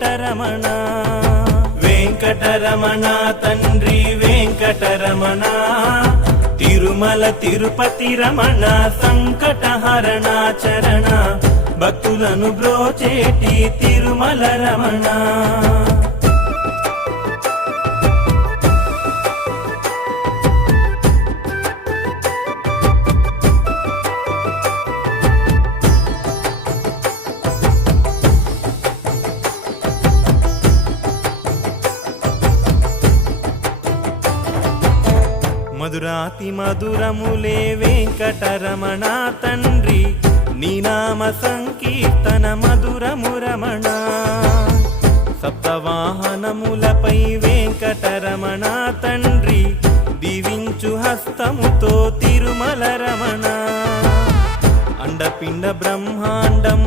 వెంకటరమణ వెంకటరమణ తండ్రి వెంకటరమణ తిరుమల తిరుపతి రమణ సంకటహరణ చరణ భక్తులను బ్రోచేటి తిరుమల రమణ మధురాతి మధురములే వెంకటరమణ తండ్రి నీ నామ సంకీర్తన మధురము రమణ సప్తవాహనములపై వెంకటరమణ తండ్రి దీవించు హస్తముతో తిరుమల రమణ అండపిండ బ్రహ్మాండం